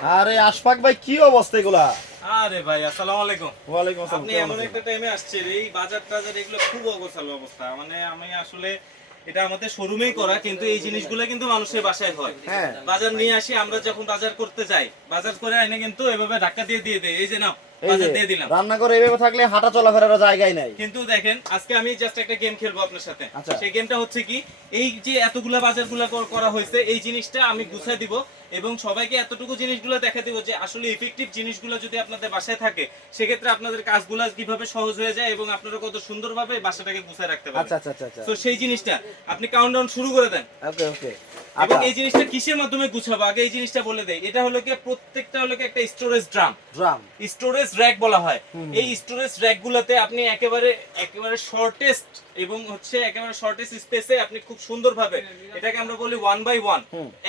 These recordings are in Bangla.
আরে আশফাক ভাই কি অবস্থা এগুলা? আরে ভাই আসসালামু আলাইকুম। ওয়া আলাইকুম আসসালাম আপনি এমন একটা টাইমে আসছেন এই বাজার টাজার এগুলো খুব অগোছালো অবস্থা। মানে আমি আসলে এটা আমাদের শোরুমেই করা কিন্তু এই জিনিসগুলো কিন্তু মানুষের বাসায় হয়। হ্যাঁ। বাজার নিয়ে আসি আমরা যখন বাজার করতে যাই বাজার করে আইনে কিন্তু এভাবে ধাক্কা দিয়ে দিয়ে দেয়। এই যে নাও এই বাজার যে দিয়ে দিলাম। রান্না করে এভাবে থাকলে হাঁটা চলাফেরার জায়গাই নাই। কিন্তু দেখেন আজকে আমি জাস্ট একটা গেম খেলব আপনার সাথে। আচ্ছা। সেই গেমটা হচ্ছে কি এই যে এতগুলা বাজারগুলা কর- হয়েছে এই জিনিসটা আমি গুছাই দিব এবং সবাইকে এতটুকু জিনিসগুলো দেখা দিব যে আসলে ইফেক্টিভ জিনিসগুলো যদি আপনাদের বাসায় থাকে সেক্ষেত্রে আপনাদের কাজগুলো কীভাবে সহজ হয়ে যায় এবং আপনারা কত সুন্দরভাবে বাসাটাকে গুছায় রাখতে পারেন আচ্ছা আচ্ছা আচ্ছা আচ্ছা। তো সেই জিনিসটা আপনি কাউন্টডাউন শুরু করে দেন। ওকে ওকে। এবং আচ্ছা। এই জিনিসটা কিসের মাধ্যমে গুছাবো? আগে এই জিনিসটা বলে দেয় এটা হলো কি প্রত্যেকটা হলো কি একটা storage drum drum. Storage rack বলা হয়। এই স্টোরেজ র্যাক গুলাতে আপনি একেবারে একেবারে শর্টেস্ট এবং হচ্ছে একেবারে শর্টেস্ট স্পেসে আপনি খুব সুন্দরভাবে এটাকে আমরা বলি ওয়ান বাই ওয়ান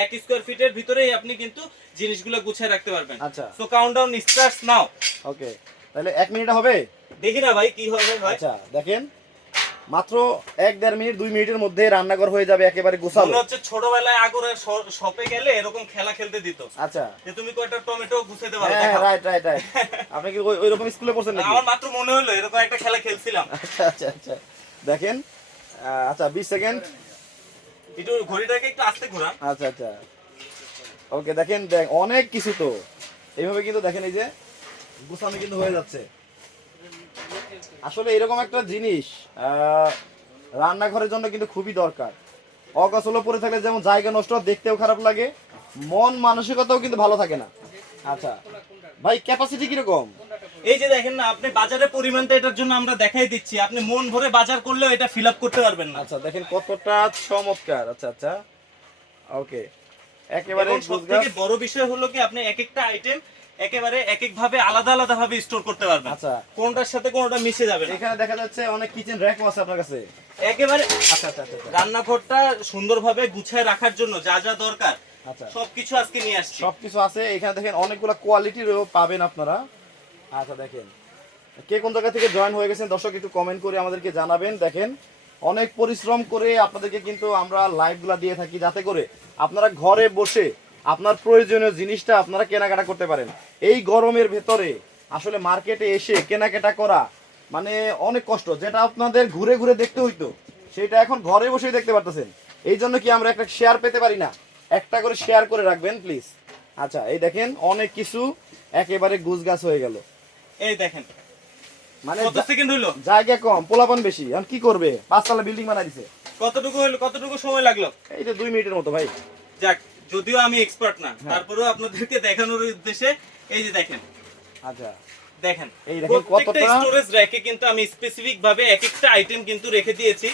এক স্কোয়ার ফিটের ভিতরেই আপনি কিন্তু জিনিসগুলো গুছিয়ে রাখতে পারবেন। আচ্ছা। So countdown starts now okay তাহলে এক মিনিট হবে? দেখি না ভাই কি হবে আচ্ছা দেখেন। মাত্র এক দেড় মিনিট দুই মিনিটের মধ্যে রান্নাঘর হয়ে যাবে একেবারে গোছালো। মনে হচ্ছে ছোটবেলায় আগরে শপে গেলে এরকম খেলা খেলতে দিত। আচ্ছা। যে তুমি কয়টা টমেটো গুছাইতে পারো হ্যাঁ রাইট রাইট রাইট আপনি কি ওই- ওইরকম স্কুলে পড়ছেন নাকি? আমার মাত্র মনে হলো এরকম একটা খেলা খেলছিলাম। আচ্ছা আচ্ছা আচ্ছা। দেখেন আচ্ছা বিশ সেকেন্ড একটু ঘড়িটাকে একটু আস্তে ঘোরান। আচ্ছা আচ্ছা। ওকে দেখেন দেখ অনেক কিছু তো। এইভাবে কিন্তু দেখেন এই যে গুছানো কিন্তু হয়ে যাচ্ছে। আসলে এরকম একটা জিনিস রান্নাঘরের জন্য কিন্তু খুবই দরকার। অগাছলো পরে থাকলে যেমন জায়গা নষ্ট দেখতেও খারাপ লাগে মন মানসিকতাও কিন্তু ভালো থাকে না। আচ্ছা ভাই ক্যাপাসিটি কীরকম? এই যে দেখেন না আপনি বাজারের পরিমাণটা এটার জন্য আমরা দেখাই দিচ্ছি। আপনি মন ভরে বাজার করলেও এটা ফিল আপ করতে পারবেন না। আচ্ছা দেখেন কতটা চমৎকার। আচ্ছা আচ্ছা ওকে একেবারে এবং সব থেকে বড় বিষয় হলো কি আপনি এক একটা আইটেম একেবারে এক এক ভাবে আলাদা আলাদা ভাবে স্টোর করতে পারবেন। আচ্ছা। কোনটার সাথে কোনটা মিশে যাবে এখানে দেখা যাচ্ছে অনেক কিচেন র্যাক আছে আপনার কাছে। একেবারে আচ্ছা আচ্ছা আচ্ছা আচ্ছা। রান্নাঘরটা সুন্দরভাবে গুছায় রাখার জন্য যা যা দরকার আচ্ছা। সবকিছু আজকে নিয়ে আসছি। সবকিছু আছে। এখানে দেখেন অনেকগুলো কোয়ালিটিরও পাবেন আপনারা। আচ্ছা দেখেন। কে কোন জায়গা থেকে জয়েন হয়ে গেছেন দর্শক একটু কমেন্ট করে আমাদেরকে জানাবেন। দেখেন অনেক পরিশ্রম করে আপনাদেরকে কিন্তু আমরা লাইভগুলো দিয়ে থাকি। যাতে করে আপনারা ঘরে বসে আপনার প্রয়োজনীয় জিনিসটা আপনারা কেনাকাটা করতে পারেন। এই গরমের ভেতরে আসলে মার্কেটে এসে কেনাকাটা করা মানে অনেক কষ্ট। যেটা আপনাদের ঘুরে ঘুরে দেখতে হইতো সেটা এখন ঘরে বসেই দেখতে পারতেছেন। এই জন্য কি আমরা একটা শেয়ার পেতে পারি না? একটা করে শেয়ার করে রাখবেন প্লিজ আচ্ছা এই দেখেন অনেক কিছু একেবারে গুছগাছ হয়ে গেল। এই দেখেন। মানে কত সেকেন্ড হইল? জায়গা কম পোলাপান বেশি। এখন কি করবে? পাঁচতলা বিল্ডিং বানাই দিছে। কতটুকু হইল? কতটুকু সময় লাগল? এই যে দুই মিনিটের মতো ভাই। যাক। যদিও আমি এক্সপার্ট না হ্যাঁ। তারপরেও আপনাদেরকে দেখানোর উদ্দেশ্যে এই যে দেখেন। আচ্ছা। দেখেন প্রত্যেকটা স্টোরেজ র্যাকে কিন্তু আমি স্পেসিফিক ভাবে এক একটা আইটেম কিন্তু রেখে দিয়েছি।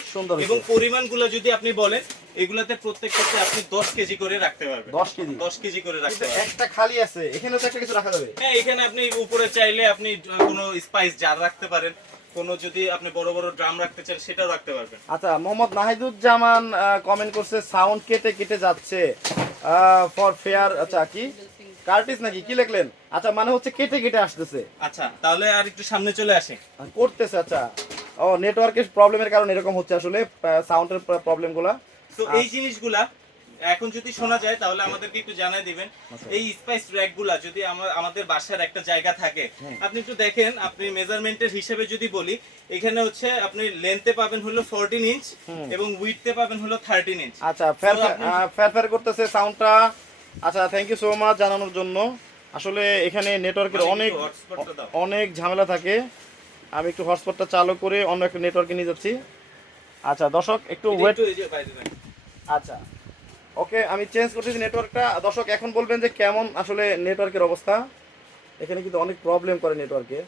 এবং পরিমাণগুলো যদি আপনি বলেন এগুলাতে প্রত্যেকটাতে আপনি 10 কেজি করে রাখতে পারবেন। 10 কেজি? 10 কেজি করে রাখতে কিন্তু পারবেন। একটা খালি আছে এখানে তো একটা কিছু রাখা যাবে। হ্যাঁ এখানে আপনি উপরে চাইলে আপনি কোনো স্পাইস জার রাখতে পারেন। কোনো যদি আপনি বড় বড় ড্রাম রাখতে চান সেটাও রাখতে পারবেন। আচ্ছা মোহাম্মদ নাহিদুজ্জামান কমেন্ট করছে সাউন্ড কেটে কেটে যাচ্ছে। ফর ফেয়ার আচ্ছা কি? কার্টিস নাকি? কি লিখলেন? আচ্ছা মানে হচ্ছে কেটে কেটে আসতেছে। আচ্ছা তাহলে আর একটু সামনে চলে আসে। করতেছে আচ্ছা। ও নেটওয়ার্কের প্রবলেমের কারণে এরকম হচ্ছে আসলে সাউন্ডের প্রবলেমগুলা তো এই জিনিসগুলা এখন যদি শোনা যায় তাহলে আমাদেরকে একটু জানাই দিবেন। আচ্ছা। এই স্পাইস র্যাকগুলা যদি আমাদের বাসার একটা জায়গা থাকে আপনি একটু দেখেন আপনি মেজারমেন্টের হিসেবে যদি বলি এখানে হচ্ছে আপনি লেন্থে পাবেন হলো 14 ইঞ্চ এবং উইডথে পাবেন হলো 13 ইঞ্চ আচ্ছা ফ্যার ফ্যার করতেছে সাউন্ডটা আচ্ছা থ্যাংক ইউ সো মাচ জানানোর জন্য। আসলে এখানে নেটওয়ার্কের মানে অনেক অনেক ঝামেলা থাকে। আমি একটু হটস্পটটা চালু করে অন্য একটা নেটওয়ার্কে নিয়ে যাচ্ছি। আচ্ছা দর্শক একটু ওয়েট। আচ্ছা। ওকে আমি চেঞ্জ করতেছি নেটওয়ার্কটা দর্শক এখন বলবেন যে কেমন আসলে নেটওয়ার্কের অবস্থা? এখানে কিন্তু অনেক প্রবলেম করে নেটওয়ার্কে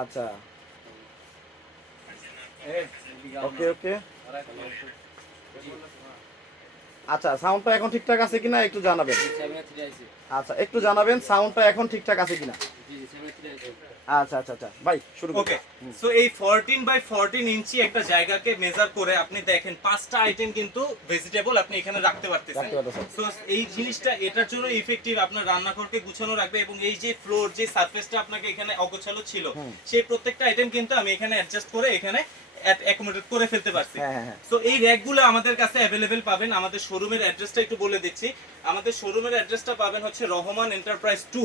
আচ্ছা। ওকে ওকে। আচ্ছা সাউন্ডটা এখন ঠিকঠাক আছে কিনা একটু জানাবেন। আচ্ছা একটু জানাবেন সাউন্ডটা এখন ঠিকঠাক আছে কিনা? আচ্ছা আচ্ছা আচ্ছা। ভাই শুরু ওকে সো এই 14 বাই 14 ইঞ্চি একটা জায়গাকে মেজার করে আপনি দেখেন পাঁচটা আইটেম কিন্তু ভেজিটেবল আপনি এখানে রাখতে পারতেছেন। সো এই জিনিসটা এটার জন্য ইফেক্টিভ আপনার রান্নাঘরকে গুছানো রাখবে এবং এই যে ফ্লোর যে সারফেসটা আপনাকে এখানে অগোছালো ছিল সেই প্রত্যেকটা আইটেম কিন্তু আমি এখানে অ্যাডজাস্ট করে এখানে অ্যাকোমোডেট করে ফেলতে পারছি। হ্যাঁ হ্যাঁ হ্যাঁ। তো এই র্যাকগুলো আমাদের কাছে অ্যাভেলেবেল পাবেন। আমাদের শোরুমের অ্যাড্রেসটা একটু বলে দিচ্ছি। আমাদের শোরুমের অ্যাড্রেসটা পাবেন হচ্ছে রহমান এন্টারপ্রাইজ টু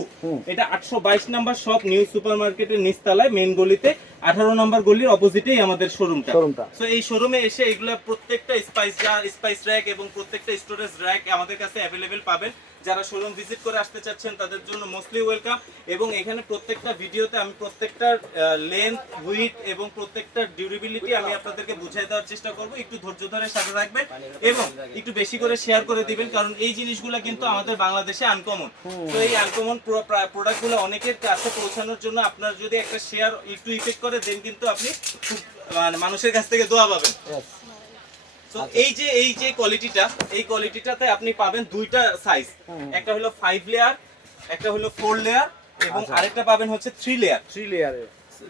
এটা আটশো বাইশ নাম্বার শপ নিউ সুপার মার্কেটের নিচতলায় মেন গলিতে। আঠারো নম্বর গলির অপোজিটেই আমাদের শোরুমটা শোরুমটা তো এই শোরুমে এসে এগুলা প্রত্যেকটা স্পাইস জার স্পাইস র্যাক এবং প্রত্যেকটা স্টোরেজ র্যাক আমাদের কাছে অ্যাভেলেবেল পাবেন। যারা শোরুম ভিজিট করে আসতে চাচ্ছেন, তাদের জন্য মোস্টলি ওয়েলকাম এবং এখানে প্রত্যেকটা ভিডিওতে আমি প্রত্যেকটার লেন্থ উইথ এবং প্রত্যেকটার ডিউরেবিলিটি আমি আপনাদেরকে বুঝিয়ে দেওয়ার চেষ্টা করব। একটু ধৈর্য ধরে সাথে রাখবেন এবং একটু বেশি করে শেয়ার করে দিবেন, কারণ এই জিনিসগুলো কিন্তু আমাদের বাংলাদেশে আনকমন তো এই আনকমন প্রোডাক্টগুলো অনেকের কাছে পৌঁছানোর জন্য আপনার যদি একটা শেয়ার একটু ইফেক্ট করে দেন কিন্তু আপনি খুব মানে মানুষের কাছ থেকে দোয়া পাবেন. তো এই যে এই যে কোয়ালিটিটা এই কোয়ালিটিটাতে আপনি পাবেন দুইটা সাইজ একটা হলো ফাইভ লেয়ার একটা হলো ফোর লেয়ার এবং আচ্ছা। আরেকটা পাবেন হচ্ছে থ্রি লেয়ার থ্রি লেয়ারে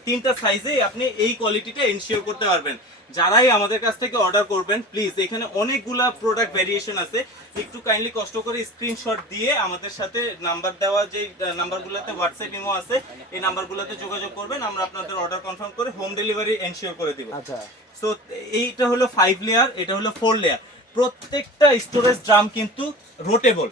তিনটা সাইজেই আপনি এই কোয়ালিটিটা এনশিওর করতে পারবেন। যারাই আমাদের কাছ থেকে অর্ডার করবেন প্লিজ এখানে অনেকগুলা প্রোডাক্ট ভেরিয়েশন আছে। একটু কাইন্ডলি কষ্ট করে স্ক্রিনশট দিয়ে আমাদের সাথে নাম্বার দেওয়া যে নাম্বারগুলোতে হোয়াটসঅ্যাপ ইমো আছে এই নাম্বারগুলোতে যোগাযোগ করবেন আমরা আপনাদের অর্ডার কনফার্ম করে হোম ডেলিভারি এনশিওর করে দিব। আচ্ছা। সো এইটা হলো ফাইভ লেয়ার এটা হলো ফোর লেয়ার প্রত্যেকটা স্টোরেজ ড্রাম কিন্তু রোটেবল.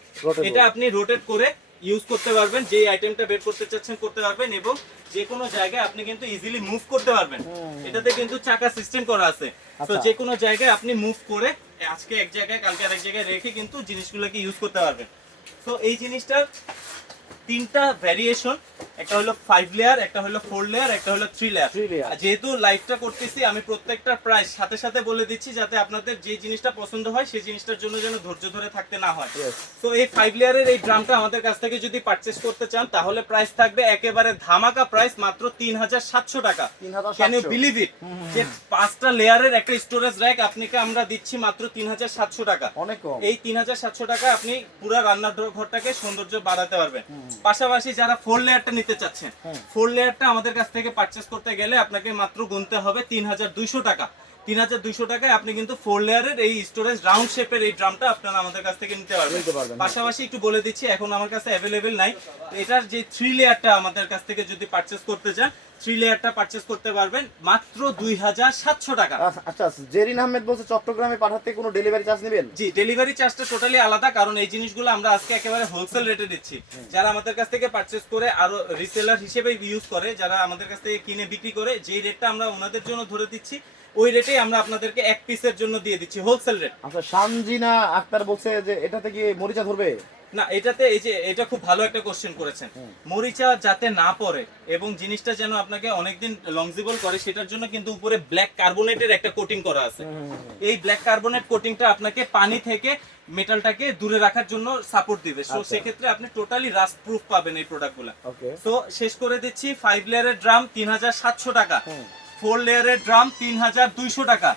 এটা আপনি রোটেট করে ইউজ করতে পারবেন যে আইটেমটা বের করতে চাচ্ছেন করতে পারবেন এবং যে কোনো জায়গায় আপনি কিন্তু ইজিলি মুভ করতে পারবেন। এটাতে কিন্তু চাকা সিস্টেম করা আছে তো আচ্ছা। যে কোনো জায়গায় আপনি মুভ করে আজকে এক জায়গায় কালকে আরেক জায়গায় রেখে কিন্তু জিনিসগুলোকে ইউজ করতে পারবেন তো এই জিনিসটার তিনটা ভ্যারিয়েশন একটা হলো ফাইভ লেয়ার একটা হলো ফোর লেয়ার একটা হলো থ্রি লেয়ার যেহেতু লাইভটা করতেছি আমি প্রত্যেকটা প্রাইস সাথে সাথে বলে দিচ্ছি যাতে আপনাদের যে জিনিসটা পছন্দ হয় সেই জিনিসটার জন্য যেন ধৈর্য ধরে থাকতে না হয়। তো এই ফাইভ লেয়ারের এই ড্রামটা আমাদের কাছ থেকে যদি পারচেস করতে চান তাহলে প্রাইস থাকবে একেবারে ধামাকা প্রাইস মাত্র তিন হাজার সাতশো। টাকা ক্যান ইউ বিলিভ ইট যে পাঁচটা লেয়ারের একটা স্টোরেজ র্যাক আপনাকে আমরা দিচ্ছি মাত্র তিন হাজার সাতশো টাকা। অনেক এই তিন হাজার সাতশো টাকা আপনি পুরো রান্নার ঘরটাকে সৌন্দর্য বাড়াতে পারবেন। পাশাপাশি যারা ফোর লেয়ারটা নিতে চাচ্ছেন ফোর লেয়ারটা আমাদের কাছ থেকে পারচেস করতে গেলে আপনাকে মাত্র গুনতে হবে তিন হাজার দুইশো টাকা। তিন হাজার দুইশো টাকায় আপনি কিন্তু ফোর লেয়ারের এই স্টোরেজ রাউন্ড শেপের এই ড্রামটা আপনারা আমাদের কাছ থেকে নিতে পারবেন। হ্যাঁ। পাশাপাশি একটু বলে দিচ্ছি এখন আমার কাছে অ্যাভেলেবেল নাই। এটার যে থ্রি লেয়ারটা আমাদের কাছ থেকে যদি পারচেস করতে চান থ্রি লেয়ারটা পারচেস করতে পারবেন মাত্র দুই হাজার সাতশো টাকা। আচ্ছা, আচ্ছা জেরিন আহমেদ বলছে চট্টগ্রামে পাঠাতে কোনো ডেলিভারি চার্জ নেবেন? জি ডেলিভারি চার্জটা টোটালি আলাদা কারণ এই জিনিসগুলো আমরা আজকে একেবারে হোলসেল রেটে দিচ্ছি। যারা আমাদের কাছ থেকে পারচেস করে আরও রিসেলার হিসেবে ইউজ করে যারা আমাদের কাছ থেকে কিনে বিক্রি করে যে রেটটা আমরা ওনাদের জন্য ধরে দিচ্ছি ওই রেটেই আমরা আপনাদেরকে এক পিসের জন্য দিয়ে দিচ্ছি হোলসেল রেট আচ্ছা সানজিনা আক্তার বলছে যে এটাতে কি মরিচা ধরবে? না এটাতে এই যে এটা খুব ভালো একটা কোশ্চেন করেছেন। মরিচা যাতে না পড়ে এবং জিনিসটা যেন আপনাকে অনেকদিন লংজিবল করে সেটার জন্য কিন্তু উপরে ব্ল্যাক কার্বনেটের একটা কোটিং করা আছে। এই ব্ল্যাক কার্বনেট কোটিংটা আপনাকে পানি থেকে মেটালটাকে দূরে রাখার জন্য সাপোর্ট দিবে। সো আচ্ছা। সেক্ষেত্রে আপনি টোটালি রাস্ট প্রুফ পাবেন এই প্রোডাক্টগুলো সো শেষ করে দিচ্ছি ফাইভ লেয়ারের ড্রাম তিন হাজার সাতশো টাকা। ফোর লেয়ারের ড্রাম তিন হাজার দুইশো টাকা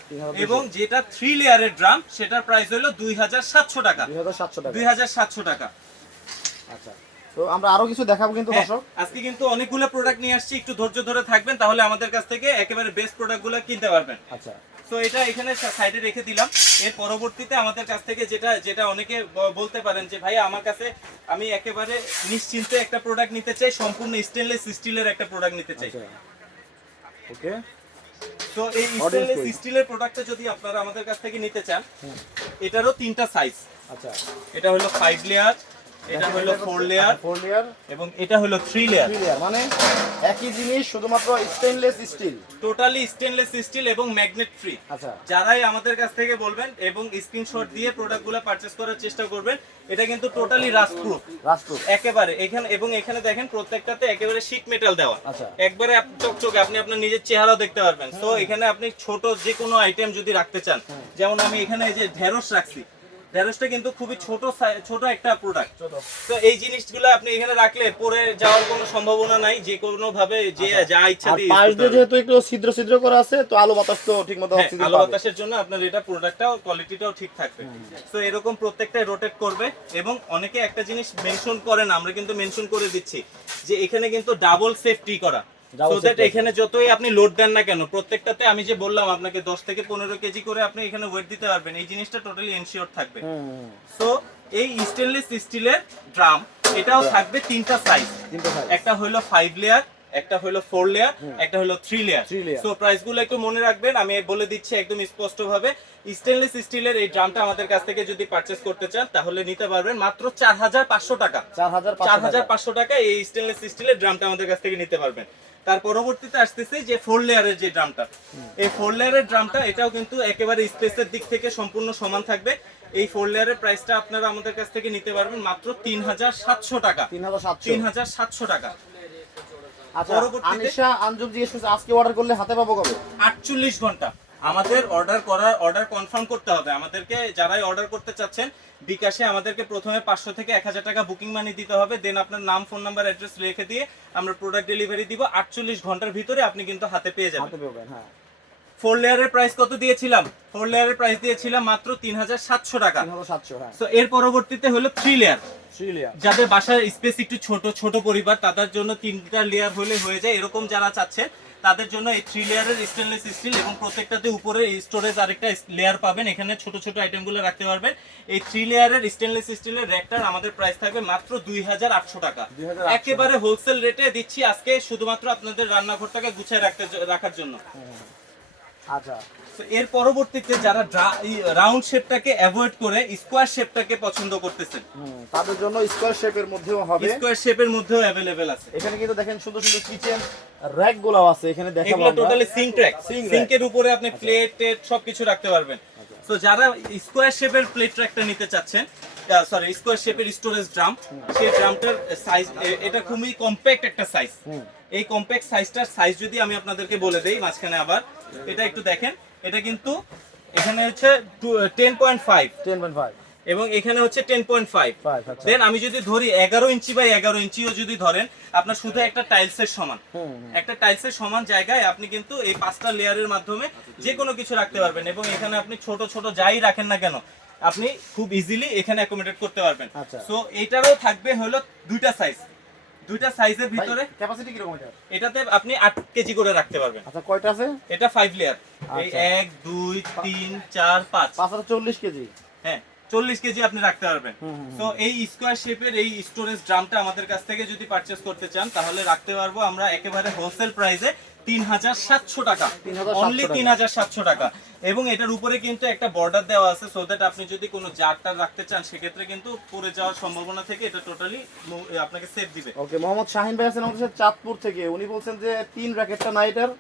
এবং যেটা থ্রি লেয়ারের ড্রাম সেটার প্রাইস হলো দুই হাজার সাতশো টাকা। দুই হাজার সাতশো টাকা। আচ্ছা। তো আমরা আরও কিছু দেখাবো কিন্তু হ্যাঁ, দর্শক? আজকে কিন্তু অনেকগুলো প্রোডাক্ট নিয়ে আসছি একটু ধৈর্য ধরে থাকবেন তাহলে আমাদের কাছ থেকে একেবারে বেস্ট প্রোডাক্টগুলো কিনতে পারবেন। আচ্ছা। তো এটা এখানে সাইডে রেখে দিলাম। এর পরবর্তীতে আমাদের কাছ থেকে যেটা যেটা অনেকে বলতে পারেন যে ভাই আমার কাছে আমি একেবারে নিশ্চিন্তে একটা প্রোডাক্ট নিতে চাই সম্পূর্ণ স্টেনলেস স্টিলের একটা প্রোডাক্ট নিতে চাই। আচ্ছা। ওকে। তো এই স্টেনলেস? স্টিলের প্রোডাক্টটা যদি আপনারা আমাদের কাছ থেকে নিতে চান এটারও তিনটা সাইজ আচ্ছা। এটা হলো ফাইভ লেয়ার এটা হলো ফোর লেয়ার ফোর লেয়ার এবং এটা হলো থ্রি লেয়ার থ্রি লেয়ার মানে একই জিনিস শুধুমাত্র stainless steel totally stainless steel এবং ম্যাগনেট ফ্রি আচ্ছা। যারাই আমাদের কাছ থেকে বলবেন এবং স্ক্রিনশট দিয়ে প্রোডাক্টগুলো পারচেজ করার চেষ্টা করবেন এটা কিন্তু টোটালি রাস্ট প্রুফ একেবারে এখানে এবং এখানে দেখেন প্রত্যেকটাতে একেবারে শীট মেটাল দেওয়া। আচ্ছা। একবারে চকচকে আপনি আপনার নিজের চেহারা দেখতে পারবেন। তো এখানে আপনি ছোট যে কোনো আইটেম যদি রাখতে চান যেমন আমি এখানে এই যে ঢেঁড়স রাখছি ঢেঁড়সটা কিন্তু খুবই ছোট ছোট একটা প্রোডাক্ট তো এই জিনিসগুলো আপনি এখানে রাখলে পরে যাওয়ার কোনো সম্ভাবনা নাই যে কোনো ভাবে যে যা ইচ্ছা দিয়ে পাশ দিয়ে যেহেতু একটু ছিদ্র ছিদ্র করা আছে তো আলো বাতাস তো ঠিক মতো হ্যাঁ, অক্সিজেন আলো বাতাসের জন্য আপনার এটা প্রোডাক্টটাও কোয়ালিটিটাও ঠিক থাকবে। তো এরকম প্রত্যেকটাই রোটেট করবে এবং অনেকে একটা জিনিস মেনশন করেন আমরা কিন্তু মেনশন করে দিচ্ছি যে এখানে কিন্তু ডাবল সেফটি করা। সো দ্যাট এখানে যতই আপনি লোড দেন না কেন প্রত্যেকটাতে আমি যে বললাম আপনাকে 10 থেকে 15 কেজি করে আপনি এখানে ওয়েট দিতে পারবেন এই জিনিসটা টোটালি এনশিওর থাকবে। সো এই স্টেনলেস স্টিলের ড্রাম এটাও থাকবে তিনটা সাইজ একটা হলো ফাইভ লেয়ার একটা হলো ফোর লেয়ার একটা হলো থ্রি লেয়ার layer। তো প্রাইসগুলো একটু মনে রাখবেন আমি বলে দিচ্ছি একদম স্পষ্ট ভাবে স্টেনলেস স্টিলের এই ড্রামটা আমাদের কাছ থেকে যদি পারচেস করতে চান তাহলে নিতে পারবেন মাত্র চার হাজার পাঁচশো টাকা। চার হাজার পাঁচশো টাকা এই স্টেনলেস স্টিলের ড্রামটা আমাদের কাছ থেকে নিতে পারবেন। তার পরবর্তীতে আসতেছে যে ফোর লেয়ারের যে ড্রামটা এই ফোর লেয়ারের ড্রামটা এটাও কিন্তু একেবারে স্পেসের দিক থেকে সম্পূর্ণ সমান থাকবে। এই ফোর লেয়ারের প্রাইসটা আপনারা আমাদের কাছ থেকে নিতে পারবেন মাত্র তিন হাজার সাতশো টাকা। তিন হাজার সাতশো। টাকা। আচ্ছা আনিশা আঞ্জুম জিজ্ঞেস করছে আজকে অর্ডার করলে হাতে পাবো কবে? আটচল্লিশ ঘণ্টা। আমাদের অর্ডার করার অর্ডার কনফার্ম করতে হবে। আমাদেরকে যারাই অর্ডার করতে চাচ্ছেন বিকাশে আমাদেরকে প্রথমে পাঁচশো থেকে এক হাজার টাকা বুকিং মানি দিতে হবে। দেন আপনার নাম ফোন নাম্বার অ্যাড্রেস রেখে দিয়ে আমরা প্রোডাক্ট ডেলিভারি দিব। আটচল্লিশ ঘণ্টার ভিতরে আপনি কিন্তু হাতে পেয়ে যাবেন। হ্যাঁ। ফোর লেয়ারের প্রাইস কত দিয়েছিলাম? ফোর লেয়ারের প্রাইস দিয়েছিলাম মাত্র তিন হাজার সাতশো টাকা। সাতশো হ্যাঁ। তো এর পরবর্তীতে হলো থ্রি লেয়ার থ্রি লেয়ার যাদের বাসার স্পেস একটু ছোট ছোট পরিবার তাদের জন্য তিনটা লেয়ার হলে হয়ে যায়। এরকম যারা চাচ্ছেন তাদের জন্য এই থ্রি লেয়ারের স্টেনলেস স্টিল এবং প্রত্যেকটাতে উপরে স্টোরেজ আরেকটা লেয়ার পাবেন। এখানে ছোট ছোট আইটেমগুলো রাখতে পারবেন। এই থ্রি লেয়ারের স্টেনলেস স্টিলের র্যাকটার আমাদের প্রাইস থাকবে মাত্র দুই হাজার আটশো টাকা। একেবারে হোলসেল রেটে দিচ্ছি আজকে শুধুমাত্র আপনাদের রান্নাঘরটাকে গুছিয়ে রাখতে রাখার জন্য। আচ্ছা। এর পরবর্তীতে যারা রাউন্ড শেপটাকে অ্যাভয়েড করে স্কোয়ার শেপটাকে পছন্দ করতেছেন। তাদের জন্য স্কোয়ার শেপের মধ্যেও হবে। স্কোয়ার শেপের মধ্যেও অ্যাভেলেবেল আছে। এখানে কিন্তু দেখেন সুন্দর সুন্দর কিচেন র্যাকগুলো আছে এখানে দেখাবো এগুলো টোটালি সিঙ্ক rack। সিঙ্কের উপরে আপনি প্লেট টেট সবকিছু রাখতে পারবেন। তো যারা স্কোয়ার শেপের প্লেট ট্র্যাকটা নিতে চাচ্ছেন সরি স্কোয়ার শেপের স্টোরেজ ড্রাম সেই ড্রামটার সাইজ এটা খুবই কম্প্যাক্ট একটা সাইজ এই কম্প্যাক্ট সাইজটার সাইজ যদি আমি আপনাদেরকে বলে দেই মাঝখানে আবার এটা একটু দেখেন। এটা কিন্তু এখানে হচ্ছে ten point five ten point five এবং এখানে হচ্ছে টেন পয়েন্ট ফাইভ আচ্ছা। দেন আমি যদি ধরি এগারো ইঞ্চি বাই এগারো ইঞ্চিও যদি ধরেন আপনার শুধু একটা টাইলসের সমান। একটা টাইলসের সমান জায়গায় আপনি কিন্তু এই পাঁচটা লেয়ারের মাধ্যমে যে কোনো কিছু রাখতে পারবেন এবং এখানে আপনি ছোট ছোট যাই রাখেন না কেন আপনি খুব ইজিলি এখানে অ্যাকোমোডেট করতে পারবেন। আচ্ছা। সো এটারও থাকবে হলো দুইটা সাইজ দুইটা সাইজের ভিতরে ক্যাপাসিটি এটা? এটাতে আপনি আট কেজি করে রাখতে পারবেন। আচ্ছা কয়টা আছে? এটা ফাইভ লেয়ার এই আচ্ছা। এক দুই তিন চার পাঁচ। পাঁচ হাজার চল্লিশ কেজি। হ্যাঁ। চল্লিশ কেজি আপনি রাখতে পারবেন। তো এই স্কোয়ার শেপের এই স্টোরেজ ড্রামটা আমাদের কাছ থেকে যদি পারচেস করতে চান তাহলে রাখতে পারব আমরা একেবারে হোলসেল প্রাইসে তিন হাজার সাতশো টাকা। অনলি তিন হাজার সাতশো টাকা। এবং এটার উপরে কিন্তু একটা বর্ডার দেওয়া আছে সো দ্যাট আপনি যদি কোনো জারটা রাখতে চান সেক্ষেত্রে কিন্তু পড়ে যাওয়ার সম্ভাবনা থেকে এটা টোটালি আপনাকে সেভ দিবে। ওকে মোহাম্মদ শাহিন ভাই আছেন আমাদের চাঁদপুর থেকে। উনি বলছেন যে তিন র্যাকেটটা নাইটার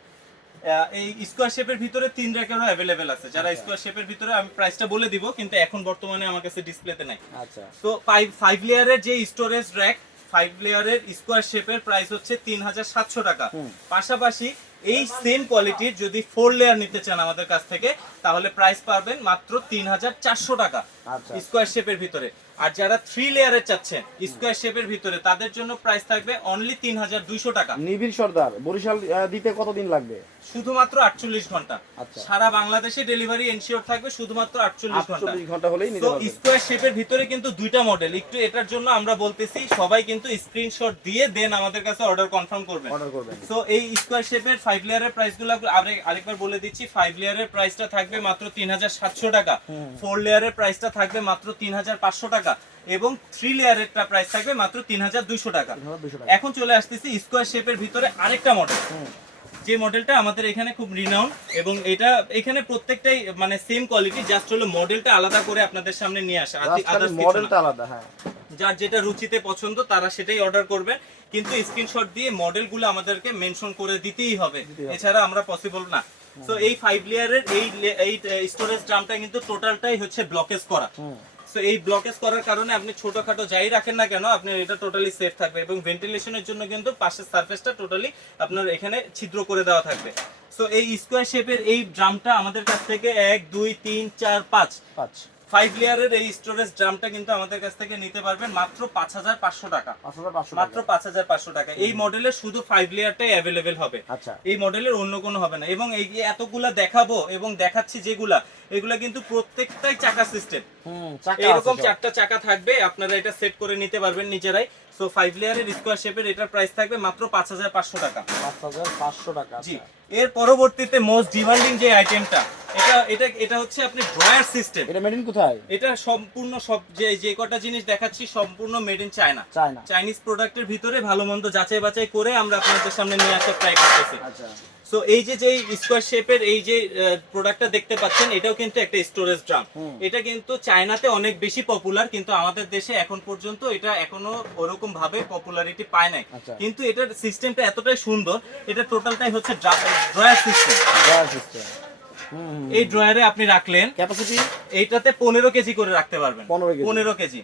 এই স্কোয়ার শেপের ভিতরে তিন র্যাকেরও অ্যাভেলেবেল আছে। যারা আচ্ছা। স্কোয়ার শেপের ভিতরে আমি প্রাইসটা বলে দিব কিন্তু এখন বর্তমানে আমার কাছে ডিসপ্লেতে নাই। আচ্ছা। তো ফাইভ ফাইভ লেয়ারের যে স্টোরেজ র্যাক ফাইভ লেয়ারের স্কোয়ার শেপের প্রাইস হচ্ছে তিন হাজার সাতশো টাকা। পাশাপাশি এই সেম কোয়ালিটির যদি ফোর লেয়ার নিতে চান আমাদের কাছ থেকে তাহলে প্রাইস পাবেন মাত্র তিন হাজার চারশো টাকা আচ্ছা। স্কোয়ার শেপের ভিতরে। আর যারা থ্রি লেয়ারের চাচ্ছেন স্কোয়ার শেপের ভিতরে তাদের জন্য প্রাইস থাকবে অনলি তিন হাজার দুইশো টাকা। নিবিড় সর্দার বরিশাল দিতে কতদিন লাগবে? শুধুমাত্র আটচল্লিশ ঘণ্টা। আচ্ছা। সারা বাংলাদেশে ডেলিভারি এনশিওর থাকবে শুধুমাত্র আটচল্লিশ ঘণ্টা। ঘণ্টা হলেই তো স্কোয়ার শেপের ভিতরে কিন্তু দুইটা মডেল একটু এটার জন্য আমরা বলতেছি সবাই কিন্তু স্ক্রিনশট দিয়ে দেন আমাদের কাছে অর্ডার কনফার্ম করবেন। অর্ডার করবেন। তো এই স্কোয়ার শেপের ফাইভ লেয়ারের প্রাইসগুলো আরেক- আরেকবার বলে দিচ্ছি ফাইভ লেয়ারের প্রাইসটা থাকবে মাত্র তিন হাজার সাতশো টাকা। ফোর লেয়ারের প্রাইসটা থাকবে মাত্র তিন হাজার পাঁচশো টাকা। এবং থ্রি লেয়ারেরটা প্রাইস থাকবে মাত্র তিন হাজার দুইশো টাকা। টাকা। এখন চলে আসতেছি স্কোয়ার শেপের ভিতরে আরেকটা মডেল যে মডেলটা আমাদের এখানে খুব রিনাউন্ড এবং এটা এখানে প্রত্যেকটাই মানে সেম কোয়ালিটি জাস্ট হলো মডেলটা আলাদা করে আপনাদের সামনে নিয়ে আসা। মডেলটা আলাদা হ্যাঁ। যার যেটা রুচিতে পছন্দ তারা সেটাই অর্ডার করবে। কিন্তু স্ক্রিনশট দিয়ে মডেলগুলো আমাদেরকে মেনশন করে দিতেই হবে। এছাড়া আমরা পসিবল না। সো এই ফাইভ লেয়ারের এই এই স্টোরেজ ড্রামটা কিন্তু টোটালটাই হচ্ছে ব্লকেজ করা। সো এই ব্লকেজ করার কারণে আপনি ছোটখাটো যাই রাখেন না কেন আপনার এটা টোটালি সেফ থাকবে এবং ভেন্টিলেশনের জন্য কিন্তু পাশের সারফেসটা টোটালি আপনার এখানে ছিদ্র করে দেওয়া থাকবে। সো এই স্কোয়ার শেপের এই ড্রামটা আমাদের কাছ থেকে এক, দুই, তিন, চার, পাঁচ। পাঁচ। ফাইভ লেয়ারের এই স্টোরেজ ড্রামটা কিন্তু আমাদের কাছ থেকে নিতে পারবেন মাত্র পাঁচ হাজার পাঁচশো টাকা। মাত্র পাঁচ হাজার পাঁচশো টাকা। এই মডেলের শুধু ফাইভ লেয়ারটাই অ্যাভেলেবেল হবে। আচ্ছা। এই মডেলের অন্য কোনো হবে না। এবং এই এতগুলা দেখাবো এবং দেখাচ্ছি যেগুলা এগুলা কিন্তু প্রত্যেকটাই চাকা সিস্টেম এরকম চারটা চাকা থাকবে আপনারা এটা সেট করে নিতে পারবেন নিজেরাই। সো ফাইভ লেয়ারের স্কোয়ার শেপের এটার প্রাইস থাকবে মাত্র পাঁচ হাজার পাঁচশো টাকা। পাঁচ হাজার পাঁচশো টাকা। জি। এর পরবর্তীতে মোস্ট ডিমান্ডিং যে আইটেমটা এটা এটা এটা হচ্ছে আপনি ড্রয়ার সিস্টেম এটা মেড ইন কোথায়? এটা সম্পূর্ণ সব যে যে কটা জিনিস দেখাচ্ছি সম্পূর্ণ made in China China Chinese প্রোডাক্টের ভিতরে ভালো মন্দ যাচাই বাছাই করে আমরা আপনাদের সামনে নিয়ে আসার ট্রাই করতেছি। আচ্ছা। সো এই যে যে স্কোয়ার শেপের এই যে প্রোডাক্টটা দেখতে পাচ্ছেন এটাও কিন্তু একটা স্টোরেজ ড্রাম এটা কিন্তু চায়নাতে অনেক বেশি পপুলার কিন্তু আমাদের দেশে এখন পর্যন্ত এটা এখনও ওরকম ভাবে পপুলারিটি পায় নাই। আচ্ছা। কিন্তু এটার সিস্টেমটা এতটাই সুন্দর এটা টোটালটাই হচ্ছে ড্রয়ার সিস্টেম ড্রয়ার সিস্টেম এই ড্রয়ারে আপনি রাখলেন ক্যাপাসিটি এইটাতে পনেরো কেজি করে রাখতে পারবেন। পনেরো কেজি।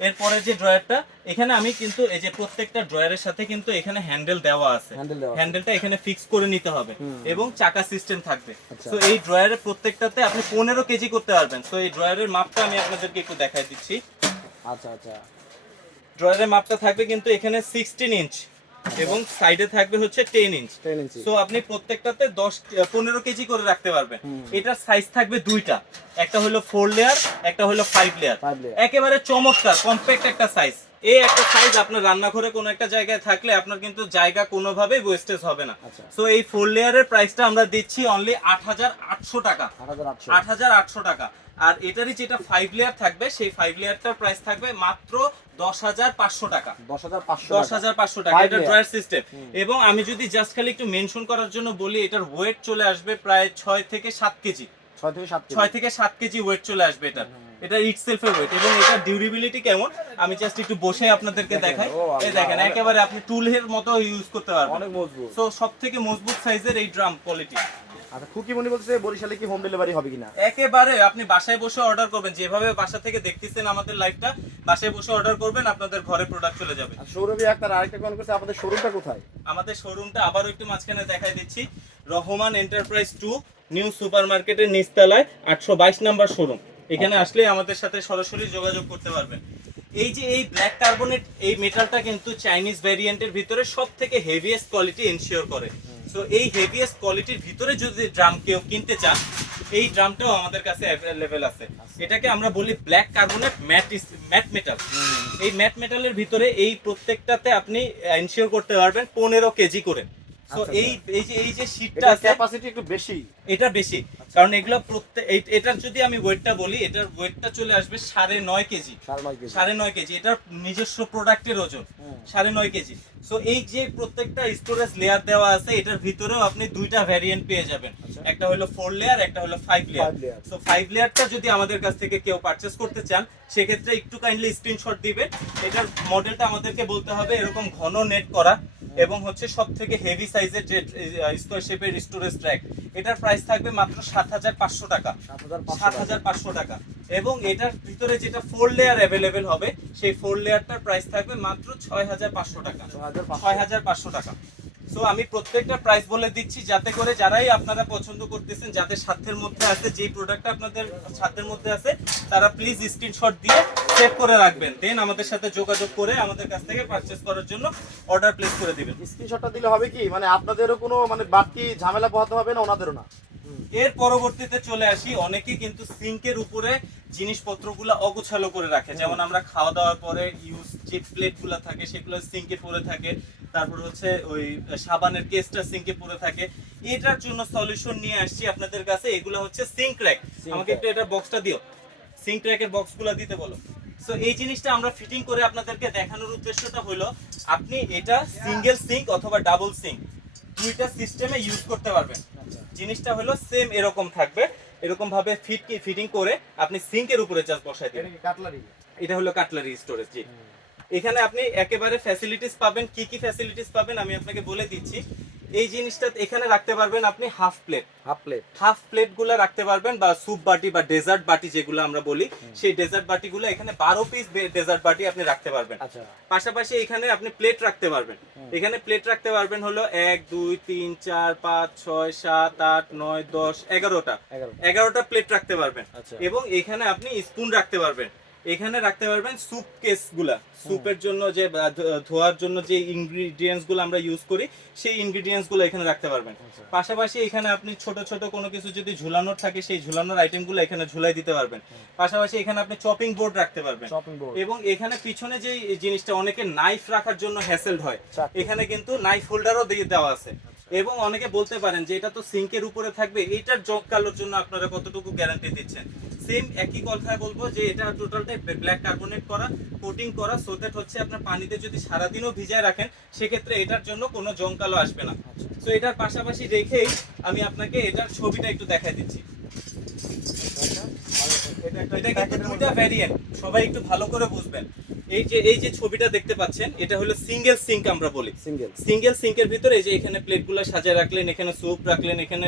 এরপরে যে ড্রয়ারটা এখানে আমি কিন্তু এই যে প্রত্যেকটা ড্রয়ারের সাথে কিন্তু এখানে হ্যান্ডেল দেওয়া আছে। হ্যান্ডেলটা এখানে ফিক্স করে নিতে হবে এবং চাকা সিস্টেম থাকবে। আচ্ছা। তো এই ড্রয়ারের প্রত্যেকটাতে আপনি পনেরো কেজি করতে পারবেন। তো এই ড্রয়ারের মাপটা আমি আপনাদেরকে একটু দেখাই দিচ্ছি। আচ্ছা আচ্ছা। ড্রয়ারের মাপটা থাকবে কিন্তু এখানে সিক্সটিন ইঞ্চ এবং সাইডে থাকবে হচ্ছে টেন ইঞ্চ 10 সো আপনি প্রত্যেকটাতে দশ পনেরো কেজি করে রাখতে পারবেন। এটার সাইজ থাকবে দুইটা। একটা হলো ফোর লেয়ার একটা হলো ফাইভ লেয়ার একেবারে চমৎকার কম্প্যাক্ট একটা সাইজ এই একটা সাইজ আপনার রান্নাঘরে কোনো একটা জায়গায় থাকলে আপনার কিন্তু জায়গা কোনোভাবেই ওয়েস্টেজ হবে না। আচ্ছা। সো এই ফোর লেয়ারের প্রাইসটা আমরা দিচ্ছি অনলি আট হাজার আটশো টাকা। আট হাজার আটশো টাকা। আর এটারই যেটা ফাইভ লেয়ার থাকবে সেই ফাইভ লেয়ারটার প্রাইস থাকবে মাত্র দশ হাজার পাঁচশো টাকা। দশ হাজার পাঁচশো দশ হাজার পাঁচশো টাকা এটা। ড্রয়ার সিস্টেম এবং আমি যদি জাস্ট খালি একটু মেনশন করার জন্য বলি এটার ওয়েট চলে আসবে প্রায় ছয় থেকে সাত কেজি। ছয় থেকে সাত কেজি। ছয় থেকে সাত কেজি ওয়েট চলে আসবে এটা এটা ইট সেলফের ওয়েট এবং এটার ডিউরেবিলিটি কেমন? আমি জাস্ট একটু বসে আপনাদেরকে দেখাই। এই দেখেন একেবারে আপনি টুলের মতো ইউজ করতে পারবেন। অনেক মজবুত। সো সব থেকে মজবুত সাইজের এই ড্রাম কোয়ালিটি আচ্ছা খুকি মনি বলছে বরিশালে কি হোম ডেলিভারি হবে কিনা? একেবারে আপনি বাসায় বসে অর্ডার করবেন। যেভাবে বাসা থেকে দেখতেছেন আমাদের লাইভটা বাসায় বসে অর্ডার করবেন আপনাদের ঘরে প্রোডাক্ট চলে যাবে। আর সৌরভী আক্তার আরেকটা কমেন্ট করছে আপনাদের শোরুমটা কোথায়? আমাদের শোরুমটা আবারও একটু মাঝখানে দেখাই দিচ্ছি। Rahman enterprise two new super মার্কেটের নিচতলায় আটশো বাইশ নাম্বার শোরুম এখানে আসলে আমাদের সাথে সরাসরি যোগাযোগ করতে পারবেন। এই যে এই ব্ল্যাক কার্বনেট এই মেটালটা কিন্তু চাইনিজ ভ্যারিয়েন্টের ভিতরে সব থেকে হেভিয়েস্ট কোয়ালিটি এনশিওর করে সো এই হেভিয়েস্ট কোয়ালিটির ভিতরে যদি ড্রাম কেউ কিনতে চান এই ড্রামটাও আমাদের কাছে অ্যাভেলেবেল আছে। এটাকে আমরা বলি black carbonate matte matte metal এই ম্যাট মেটালের ভিতরে এই প্রত্যেকটাতে আপনি এনশিওর করতে পারবেন পনেরো কেজি করে। তো আচ্ছা, এই এই যে এই যে শীটটা ক্যাপাসিটি একটু বেশি। এটা বেশি। কারণ এগুলো প্রত্যেক এটার যদি আমি ওয়েটটা বলি এটার ওয়েটটা চলে আসবে সাড়ে নয় কেজি। সাড়ে নয় কেজি। এটার নিজস্ব প্রোডাক্টের ওজন। সাড়ে নয় কেজি। সো এই যে প্রত্যেকটা স্টোরেজ লেয়ার দেওয়া আছে এটার ভিতরেও আপনি দুইটা ভ্যারিয়েন্ট পেয়ে যাবেন। আচ্ছা। একটা হলো ফোর লেয়ার একটা হলো ফাইভ লেয়ার। সো ফাইভ লেয়ারটা যদি আমাদের কাছ থেকে কেউ পারচেস করতে চান সেক্ষেত্রে একটু কাইন্ডলি স্ক্রিনশট দিবেন। এটার মডেলটা আমাদেরকে বলতে হবে এরকম ঘন নেট করা। এবং হচ্ছে সব থেকে হেভি সাইজের যে স্কোয়ার শেপের স্টোরেজ ট্র্যাক এটার প্রাইস থাকবে মাত্র সাত হাজার পাঁচশো টাকা। সাত হাজার পাঁচশো টাকা। এবং এটার ভিতরে যেটা ফোর লেয়ার অ্যাভেলেবেল হবে সেই ফোর লেয়ারটার প্রাইস থাকবে মাত্র ছয় হাজার পাঁচশো টাকা। ছয় হাজার পাঁচশো। ছয় হাজার পাঁচশো টাকা। সো আমি প্রত্যেকটা প্রাইস বলে দিচ্ছি যাতে করে যারাই আপনারা পছন্দ করতেছেন যাদের সাধ্যের মধ্যে আছে যেই প্রোডাক্টটা আপনাদের সাধ্যের মধ্যে আছে তারা প্লিজ স্ক্রিনশট দিয়ে সেভ করে রাখবেন। দেন আমাদের সাথে যোগাযোগ করে আমাদের কাছ থেকে পারচেস করার জন্য অর্ডার প্লেস করে দিবেন। স্ক্রিনশটটা দিলে হবে কি? মানে আপনাদেরও কোনো মানে বাড়তি ঝামেলা পোহাতে হবে না ওনাদেরও না? এর পরবর্তীতে চলে আসি। অনেকে কিন্তু সিঙ্কের উপরে জিনিসপত্রগুলো অগোছালো করে রাখে। যেমন আমরা খাওয়া দাওয়ার পরে ইউজ যে প্লেটগুলো থাকে সেগুলো সিঙ্কে পড়ে থাকে। তারপর হচ্ছে ওই সাবানের কেসটা সিঙ্কে পড়ে থাকে। এটার জন্য সলিউশন নিয়ে আসছি আপনাদের কাছে। এগুলো হচ্ছে সিঙ্ক র্যাক আমাকে একটু এটা বক্সটা দিও। সিঙ্ক র্যাকের বক্সগুলো দিতে বলো। সো এই জিনিসটা আমরা ফিটিং করে আপনাদেরকে দেখানোর উদ্দেশ্যটা হলো আপনি এটা সিঙ্গেল সিঙ্ক অথবা ডাবল সিঙ্ক দুইটা সিস্টেমে ইউজ করতে পারবেন। জিনিসটা হলো সেম এরকম থাকবে এরকম ভাবে ফিট ফিটিং করে আপনি সিঙ্কের উপরে জাস্ট বসাই এটা দেবেন কাটলারি এটা হলো কাটলারি স্টোরেজ জি। এখানে আপনি একেবারে ফ্যাসিলিটিস পাবেন কি কি ফ্যাসিলিটিস পাবেন আমি আপনাকে বলে দিচ্ছি। এই জিনিসটা এখানে রাখতে পারবেন আপনি half plate half plate half প্লেটগুলো রাখতে পারবেন বা স্যুপ বাটি বা ডেজার্ট বাটি যেগুলো আমরা বলি সেই ডেজার্ট বাটি গুলো এখানে বারো পিস ডেজার্ট বাটি আপনি রাখতে পারবেন। আচ্ছা। পাশাপাশি এখানে আপনি প্লেট রাখতে পারবেন। এখানে প্লেট রাখতে পারবেন হলো এক দুই তিন চার পাঁচ ছয় সাত আট নয় দশ এগারোটা। এগারোটা। প্লেট রাখতে পারবেন। আচ্ছা। এবং এখানে আপনি স্পুন রাখতে পারবেন। এখানে রাখতে পারবেন স্যুপ কেসগুলা। স্যুপের জন্য যে ধোয়ার জন্য যে ইনগ্রিডিয়েন্টসগুলো আমরা ইউজ করি সেই ইনগ্রিডিয়েন্টসগুলো এখানে রাখতে পারবেন। আচ্ছা। পাশাপাশি এখানে আপনি ছোট ছোট কোনো কিছু যদি ঝুলানোর থাকে সেই ঝুলানোর আইটেমগুলো এখানে ঝুলাই দিতে পারবেন। পাশাপাশি এখানে আপনি চপিং বোর্ড রাখতে পারবেন। এবং এখানে পিছনে যে জিনিসটা অনেকে নাইফ রাখার জন্য হ্যাসেলড হয় এখানে কিন্তু নাইফ হোল্ডারও দিয়ে দেওয়া আছে। এবং অনেকে বলতে পারেন যে এটা তো সিঙ্কের উপরে থাকবে এটার জগ কালোর জন্য আপনারা কতটুকু গ্যারান্টি দিচ্ছেন? সেম একই কথায় বলব যে এটা টোটালটাই ব্ল্যাক কার্বনেট করা কোটিং করা সো দ্যাট হচ্ছে আপনার পানিতে যদি সারাদিনও ভিজায় রাখেন সেক্ষেত্রে এটার জন্য কোনো জং কালো আসবে না। তো এটার পাশাপাশি রেখেই আমি আপনাকে এটার ছবিটা একটু দেখাই দিচ্ছি। এটা কিন্তু দুইটা ভ্যারিয়েন্ট সবাই একটু ভালো করে বুঝবেন। এই যে এই যে ছবিটা দেখতে পাচ্ছেন এটা হলো সিঙ্গেল সিঙ্ক আমরা বলি। সিঙ্গেল সিঙ্গেল সিঙ্কের ভিতরে এই যে এখানে প্লেটগুলো সাজায় রাখলেন এখানে স্যুপ রাখলেন এখানে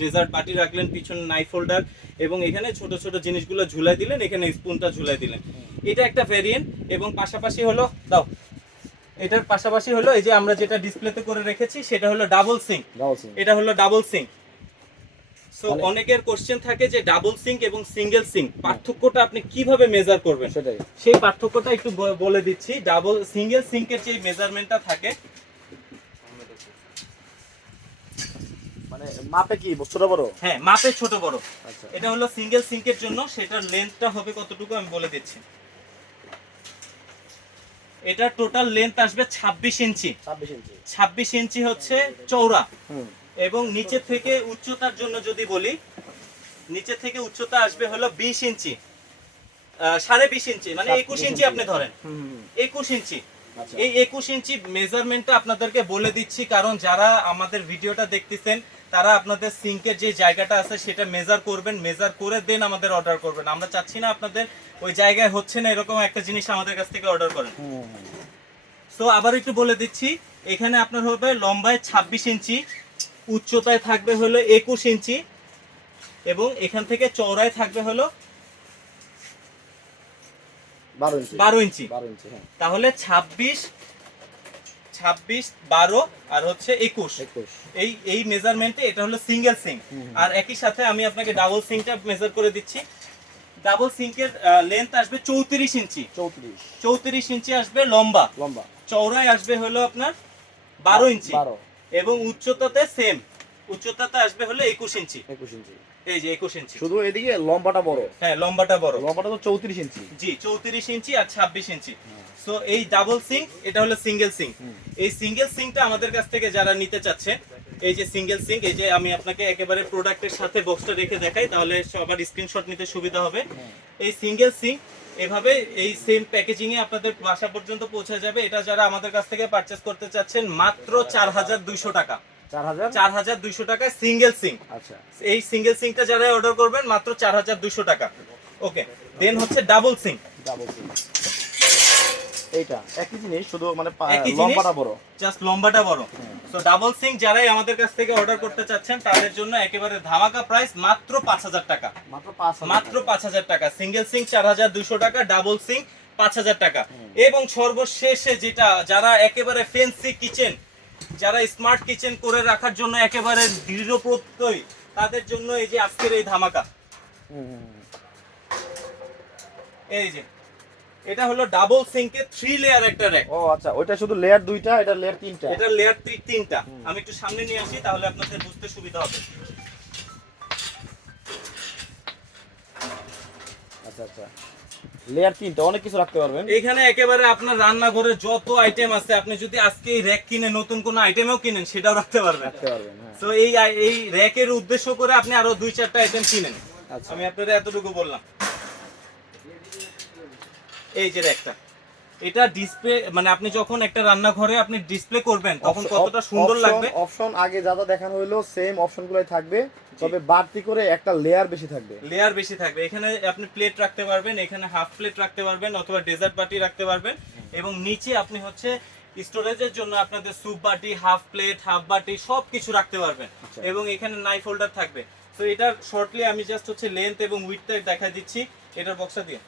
ডেজার্ট বাটি রাখলেন পিছনে নাইফ হোল্ডার এবং এখানে ছোট ছোট জিনিসগুলো ঝুলাই দিলেন এখানে স্পুনটা ঝুলাই দিলেন। এটা একটা ভ্যারিয়েন্ট এবং পাশাপাশি হলো দাও এটার পাশাপাশি হলো এই যে আমরা যেটা ডিসপ্লেতে করে রেখেছি সেটা হলো ডাবল সিঙ্ক ডাবল সিঙ্ক এটা হলো ডাবল সিঙ্ক সো মানে- অনেকের কোশ্চেন থাকে যে ডাবল সিঙ্ক এবং সিঙ্গেল সিঙ্ক পার্থক্যটা আপনি কীভাবে মেজার করবেন? সেটাই। সেই পার্থক্যটা একটু বলে দিচ্ছি। ডাবল সিঙ্গেল সিঙ্কের যে মেজারমেন্টটা থাকে মানে মাপে কি? ছোট বড়? হ্যাঁ মাপে ছোট বড়। আচ্ছা। এটা হলো সিঙ্গেল সিঙ্কের জন্য সেটার লেন্থটা হবে কতটুকু আমি বলে দিচ্ছি। এটা টোটাল লেন্থ আসবে 26 ইঞ্চি। 26 ইঞ্চি। 26 ইঞ্চি হচ্ছে চওড়া। হুম। এবং নিচে থেকে উচ্চতার জন্য যদি বলি নিচে থেকে উচ্চতা আসবে হলো 20 ইঞ্চি সাড়ে বিশ ইঞ্চি মানে একুশ ইঞ্চি। আপনি ধরেন। একুশ ইঞ্চি আচ্ছা এই একুশ ইঞ্চি মেজারমেন্টটা আপনাদেরকে বলে দিচ্ছি কারণ যারা আমাদের ভিডিওটা দেখতেছেন তারা আপনাদের সিঙ্কের যে জায়গাটা আছে সেটা মেজার করবেন মেজার করে দেন আমাদের অর্ডার করবেন আমরা চাচ্ছি না আপনাদের ওই জায়গায় হচ্ছে না এরকম একটা জিনিস আমাদের কাছ থেকে অর্ডার করেন। সো আবার একটু বলে দিচ্ছি এখানে আপনার হবে লম্বায় ছাব্বিশ ইঞ্চি উচ্চতায় থাকবে হলো একুশ ইঞ্চি এবং এখান থেকে চওড়ায় থাকবে হলো বারো ইঞ্চি। 12 ইঞ্চি। হ্যাঁ। তাহলে ছাব্বিশ ছাব্বিশ বারো আর হচ্ছে একুশ। এই এই মেজারমেন্টে এটা হলো সিঙ্গেল সিঙ্ক আর একই সাথে আমি আপনাকে ডাবল সিঙ্কটা মেজার করে দিচ্ছি। ডাবল সিঙ্কের লেন্থ আসবে চৌত্রিশ ইঞ্চি। 34 চৌত্রিশ ইঞ্চি আসবে লম্বা। লম্বা। চওড়ায় আসবে হলো আপনার বারো ইঞ্চি। 12 এবং উচ্চতাতে সেম উচ্চতাতে আসবে হলো একুশ ইঞ্চি। 21 ইঞ্চি। এই যে একুশ ইঞ্চি। শুধু এদিকে লম্বাটা বড়। হ্যাঁ লম্বাটা বড়। লম্বাটা তো 34 ইঞ্চি। জি চৌত্রিশ ইঞ্চি আর ছাব্বিশ ইঞ্চি। সো এই ডাবল সিঙ্ক এটা হলো সিঙ্গেল সিঙ্ক হুম। এই সিঙ্গেল সিঙ্কটা আমাদের কাছ থেকে যারা নিতে চাচ্ছে এই যে সিঙ্গেল সিঙ্ক এই যে আমি আপনাকে একেবারে প্রোডাক্টের সাথে বক্সটা রেখে দেখাই তাহলে সবার স্ক্রিনশট নিতে সুবিধা হবে। এই সিঙ্গেল সিঙ্ক এভাবে এই সেম প্যাকেজিং এ আপনাদের বাসা পর্যন্ত পৌঁছে যাবে। এটা যারা আমাদের কাছ থেকে পারচেজ করতে চাচ্ছেন মাত্র চার হাজার দুইশো টাকা। 4000 চার হাজার দুইশো টাকায় সিঙ্গেল সিং আচ্ছা। এই সিঙ্গেল সিঙ্কটা যারা অর্ডার করবেন মাত্র চার হাজার দুইশো টাকা। ওকে দেন হচ্ছে ডাবল সিং ডাবল সিঙ্ক এইটা একই জিনিস শুধু মানে। লম্বাটা বড়। জাস্ট লম্বাটা বড়। তো ডাবল সিঙ্ক যারাই আমাদের কাছ থেকে অর্ডার করতে চাচ্ছেন তাদের জন্য একেবারে ধামাকা প্রাইস মাত্র পাঁচ হাজার টাকা। মাত্র 5000 মাত্র পাঁচ হাজার টাকা। সিঙ্গেল হাজার দুশো টাকা ডাবল পাঁচ হাজার টাকা। এবং সর্বশেষে যেটা যারা একেবারে ফেন্সি কিচেন যারা স্মার্ট কিচেন করে রাখার জন্য একেবারে দৃঢ় প্রত্যয় তাদের জন্য এই যে আজকের এই ধামাকা। এই যে। এটা হলো ডাবল সিঙ্কের থ্রি লেয়ার একটা র্যাক ও আচ্ছা ওইটা শুধু লেয়ার দুইটা এটা লেয়ার তিনটা? এটা লেয়ার তিনটা। আমি একটু সামনে নিয়ে আসি তাহলে আপনাদের বুঝতে সুবিধা হবে। আচ্ছা আচ্ছা। লেয়ার তিনটা অনেক কিছু রাখতে পারবেন। এখানে একেবারে আপনার রান্নাঘরে যত আইটেম আছে আপনি যদি আজকে এই র্যাক কিনে নতুন কোনো আইটেমও কিনেন সেটাও রাখতে পারবেন। রাখতে পারবেন হ্যাঁ। তো এই আই- এই র্যাকের উদ্দেশ্য করে আপনি আরও দুই চারটা আইটেম কিনেন। আচ্ছা। আমি আপনাদের এতটুকু বললাম। এই যে র্যাকটা এটা ডিসপ্লে মানে আপনি যখন একটা রান্নাঘরে আপনি ডিসপ্লে করবেন তখন কতটা সুন্দর লাগবে? অপশন আগে যা যা দেখানো হইল সেম অপশনগুলোই থাকবে তবে বাড়তি করে একটা লেয়ার বেশি থাকবে। লেয়ার বেশি থাকবে। এখানে আপনি প্লেট রাখতে পারবেন এখানে হাফ প্লেট রাখতে পারবেন অথবা ডেজার্ট বাটি রাখতে পারবেন। এবং নিচে আপনি হচ্ছে স্টোরেজের জন্য আপনাদের স্যুপ বাটি হাফ প্লেট হাফ বাটি সব কিছু রাখতে পারবেন। আচ্ছা। এবং এখানে নাইফ হোল্ডার থাকবে। তো এটার শর্টলি আমি জাস্ট হচ্ছে লেন্থ এবং উইথটা দেখা দিচ্ছি। এটার বক্সটা দিয়ে।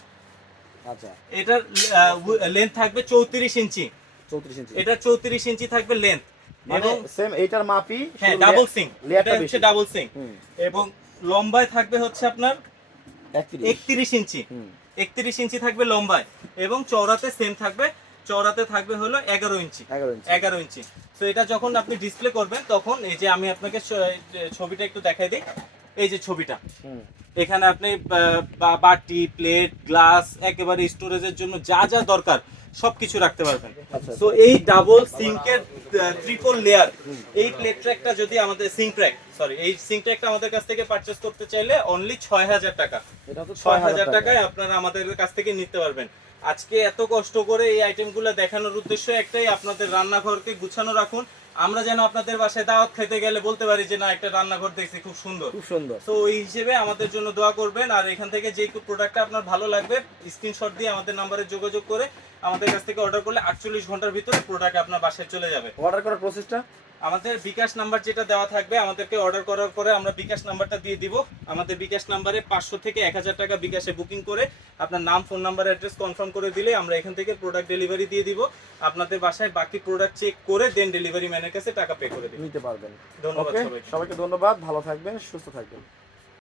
আচ্ছা। এটার লেন্থ থাকবে চৌত্রিশ ইঞ্চি। 34 ইঞ্চি। এটা চৌত্রিশ ইঞ্চি থাকবে লেন্থ মানে এবং সেম মাপই হ্যাঁ ডাবল সিং এটা হচ্ছে ডাবল সিং এবং লম্বায় থাকবে হচ্ছে আপনার 31 একত্রিশ ইঞ্চি। একত্রিশ ইঞ্চি থাকবে লম্বায়। এবং চওড়াতে সেম থাকবে চওড়াতে থাকবে হলো এগারো ইঞ্চি। এগারো ইঞ্চি। তো এটা যখন আপনি ডিসপ্লে করবেন তখন এই যে আমি আপনাকে ছবিটা একটু দেখাই দিই। এই যে ছবিটা। এখানে আপনি বাটি প্লেট গ্লাস একেবারে স্টোরেজের জন্য যা যা দরকার সবকিছু রাখতে পারবেন। আচ্ছা। তো এই ডাবল সিঙ্কের ট্রিপল লেয়ার এই প্লেট ট্র্যাকটা যদি আমাদের সিঙ্ক ট্র্যাক সরি এই সিঙ্ক ট্র্যাকটা আমাদের কাছ থেকে পারচেস করতে চাইলে অনলি ছয় হাজার টাকা ছয় হাজার টাকায় আপনারা আমাদের কাছ থেকে নিতে পারবেন। আজকে এত কষ্ট করে এই আইটেমগুলো দেখানোর উদ্দেশ্য একটাই আপনাদের রান্নাঘরকে গুছানো রাখুন আমরা যেন আপনাদের বাসায় দাওয়াত খেতে গেলে বলতে পারি যে না একটা রান্নাঘর দেখছি খুব সুন্দর। খুব সুন্দর। তো ওই হিসেবে আমাদের জন্য দোয়া করবেন আর এখান থেকে যে প্রোডাক্টটা আপনার ভালো লাগবে স্ক্রিনশট দিয়ে আমাদের নাম্বারে যোগাযোগ করে আমাদের কাছ থেকে অর্ডার করলে আটচল্লিশ ঘণ্টার ভিতরে প্রোডাক্ট আপনার বাসায় চলে যাবে। অর্ডার করার প্রসেসটা আমাদের বিকাশ নাম্বার যেটা দেওয়া থাকবে আমাদেরকে অর্ডার করার পরে আমরা বিকাশ নাম্বারটা দিয়ে দিব। আমাদের বিকাশ নাম্বারে পাঁচশো থেকে এক হাজার টাকা বিকাশে বুকিং করে আপনার নাম ফোন নাম্বার অ্যাড্রেস কনফার্ম করে দিলে আমরা এখান থেকে প্রোডাক্ট ডেলিভারি দিয়ে দিব। আপনাদের বাসায় বাকি প্রোডাক্ট চেক করে দেন ডেলিভারি ম্যানের কাছে টাকা পে করে নিতে পারবেন। ধন্যবাদ সবাইকে। সবাইকে ধন্যবাদ। ভালো থাকবেন সুস্থ থাকবেন।